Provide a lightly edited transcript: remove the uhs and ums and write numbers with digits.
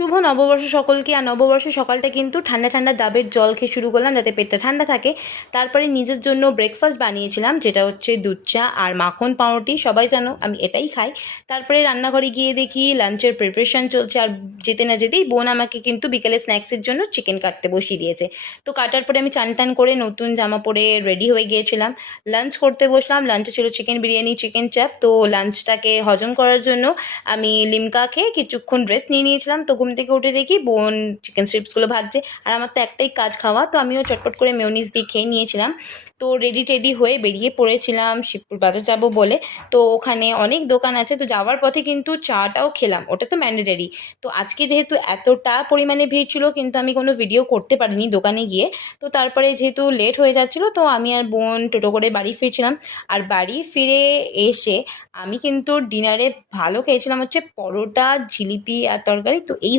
শুভ নববর্ষ সকলকে। আর নববর্ষের সকালটা কিন্তু ঠান্ডা ঠান্ডা ডাবের জল খেয়ে শুরু করলাম যাতে পেটটা ঠান্ডা থাকে। তারপরে নিজের জন্য ব্রেকফাস্ট বানিয়েছিলাম, যেটা হচ্ছে দুধ চা আর মাখন পাউরুটি। সবাই জানো আমি এটাই খাই। তারপরে রান্নাঘরে গিয়ে দেখি লাঞ্চের প্রিপারেশান চলছে, আর যেতে না যেতেই বোন আমাকে কিন্তু বিকেলে স্ন্যাক্সের জন্য চিকেন কাটতে বসিয়ে দিয়েছে। তো কাটার পরে আমি চান টান করে নতুন জামা পরে রেডি হয়ে গিয়েছিলাম, লাঞ্চ করতে বসলাম। লাঞ্চে ছিল চিকেন বিরিয়ানি, চিকেন চাপ। তো লাঞ্চটাকে হজম করার জন্য আমি লিমকা খেয়ে কিছুক্ষণ রেস্ট নিয়ে নিয়েছিলাম। তো ঘুম থেকে উঠে দেখি বোন চিকেন স্ট্রিপসগুলো ভাজছে, আর আমার তো একটাই কাজ খাওয়া, তো আমিও চটপট করে মেয়োনিজ দিয়ে খেয়ে নিয়েছিলাম। তো রেডি হয়ে বেরিয়ে পড়েছিলাম শিবপুর বাজার যাব বলে। তো ওখানে অনেক দোকান আছে, তো যাওয়ার পথে কিন্তু চাটাও খেলাম, ওটা তো ম্যান্ডেটারি। তো আজকে যেহেতু এতটা পরিমাণে ভিড় ছিল, কিন্তু আমি কোনো ভিডিও করতে পারিনি দোকানে গিয়ে। তো তারপরে যেহেতু লেট হয়ে যাচ্ছিলো, তো আমি আর বোন টোটো করে বাড়ি ফিরছিলাম। আর বাড়ি ফিরে এসে আমি কিন্তু ডিনারে ভালো খেয়েছিলাম হচ্ছে পরোটা, জিলিপি আর তরকারি। তো এই